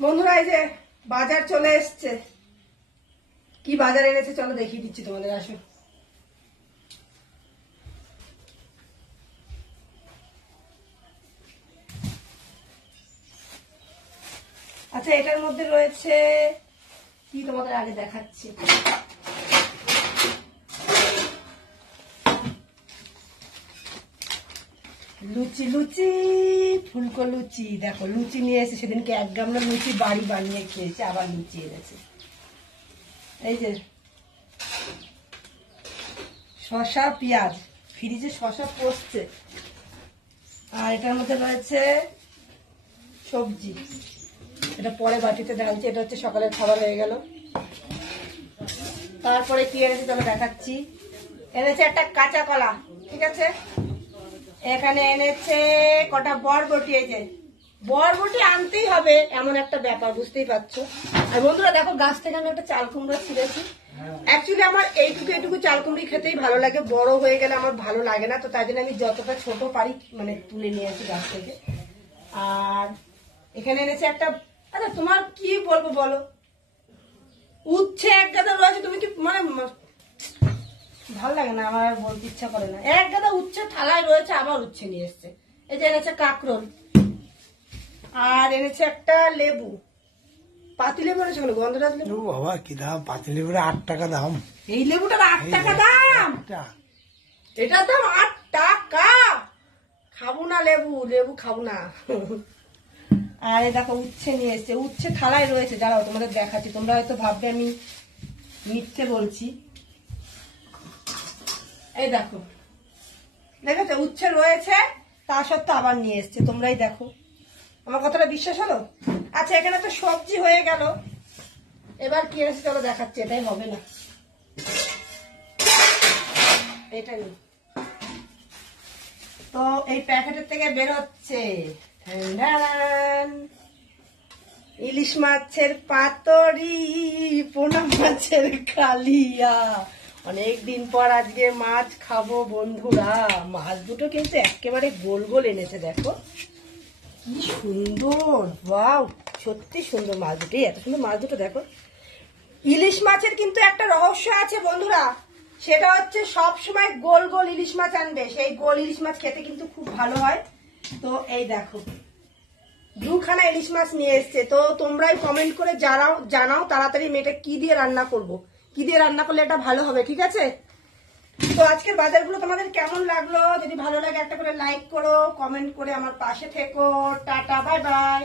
বন্ধুরা এই যে বাজার চলে এসছে। কি বাজার এনেছে চলো দেখিয়ে দিচ্ছি তোমাদের, আসো। আচ্ছা, এটার মধ্যে রয়েছে কি তোমাদের আগে দেখাচ্ছি। লুচি লুচি ফুলকো লুচি, দেখো লুচি নিয়ে এসে সেদিনকে 1 গামলা লুচি বাড়ি বানিয়ে খেয়েছে, আবার লুচি এনেছে। এই যে শসা পেঁয়াজ, ফ্রিজে শসা পড়ছে। আর এটার মধ্যে রয়েছে সবজি, এটা পরে বাটিতে দেখাচ্ছি। এটা হচ্ছে সকালের খাবার হয়ে গেল। তারপরে কি এনেছে তবে দেখাচ্ছি। এনেছে একটা কাঁচা কলা, ঠিক আছে। এখানে এনেছে কটা বরবটি। এই যে বরবটি আনতেই হবে এমন একটা ব্যাপার, বুঝতেই পারছো। আর বন্ধুরা দেখো, গাছ থেকে আমি একটা চাল কুমড়া ছিঁড়েছি। অ্যাকচুয়ালি আমার এইটুকু চাল কুমড়ি খেতেই ভালো লাগে, বড় হয়ে গেলে আমার ভালো লাগে না, তো তাই জন্য আমি যতটা ছোট পারি মানে তুলে নিয়ে আসি গাছ থেকে। আর এখানে এনেছে একটা, আচ্ছা তোমার কি বলবো বলো, উচ্ছে 1 গাদা রয়েছে। তুমি কি মানে ভালো লাগে না, আমার আর বলতে ইচ্ছা করে না। 1 গাদা উচ্ছে থালায় রয়েছে, আবার উচ্ছে নিয়ে এসছে। এই যে এনেছে কাঁকরোল, আর এনেছে একটা লেবু, পাতি লেবু এনেছে। গন্ধরাজ লেবু। বাবা কি দাম, পাতি লেবুর 8 টাকা দাম। এই লেবুটার 8 টাকা দাম, এটার দাম 8 টাকা। খাবো না লেবু, লেবু খাবো না। আর এই দেখো উচ্ছে নিয়ে এসছে, উচ্ছে থালায় রয়েছে। যারাও তোমাদের দেখাচ্ছি, তোমরা হয়তো ভাববে আমি মিথ্যে বলছি। এই দেখো, দেখেছো উচ্ছে রয়েছে, তা সত্ত্বেও আবার নিয়ে এসছে। তোমরাই দেখো, আমার কথাটা বিশ্বাস হলো? আচ্ছা, এখানে তো সবজি হয়ে গেল, এবার কি এনেছে চলো দেখাচ্ছি। এটাই হবে না, এটাই তো এই প্যাকেটের থেকে বের হচ্ছে ইলিশ মাছের পাতরি, পোনা মাছের কালিয়া। অনেকদিন পর আজকে মাছ খাবো বন্ধুরা। মাছ দুটো কিন্তু একেবারে গোল গোল এনেছে, দেখো কি সুন্দর, ওয়াও সত্যি সুন্দর মাছ দুটো। এত সুন্দর মাছ দুটো দেখো। ইলিশ মাছের কিন্তু একটা রহস্য আছে বন্ধুরা, সেটা হচ্ছে সব সময় গোল গোল ইলিশ মাছ আনবে, সেই গোল ইলিশ মাছ খেতে কিন্তু খুব ভালো হয়। তো এই দেখো 2খানা ইলিশ মাছ নিয়ে এসছে। তো তোমরাই কমেন্ট করে জানাও তাড়াতাড়ি মেয়েটা কি দিয়ে রান্না করব, কি দিয়ে রান্না করলে এটা ভালো হবে, ঠিক আছে। তো আজকের বাজারগুলো তোমাদের কেমন লাগলো? যদি ভালো লাগে একটা করে লাইক করো, কমেন্ট করে আমার পাশে থেকো। Tata, bye bye.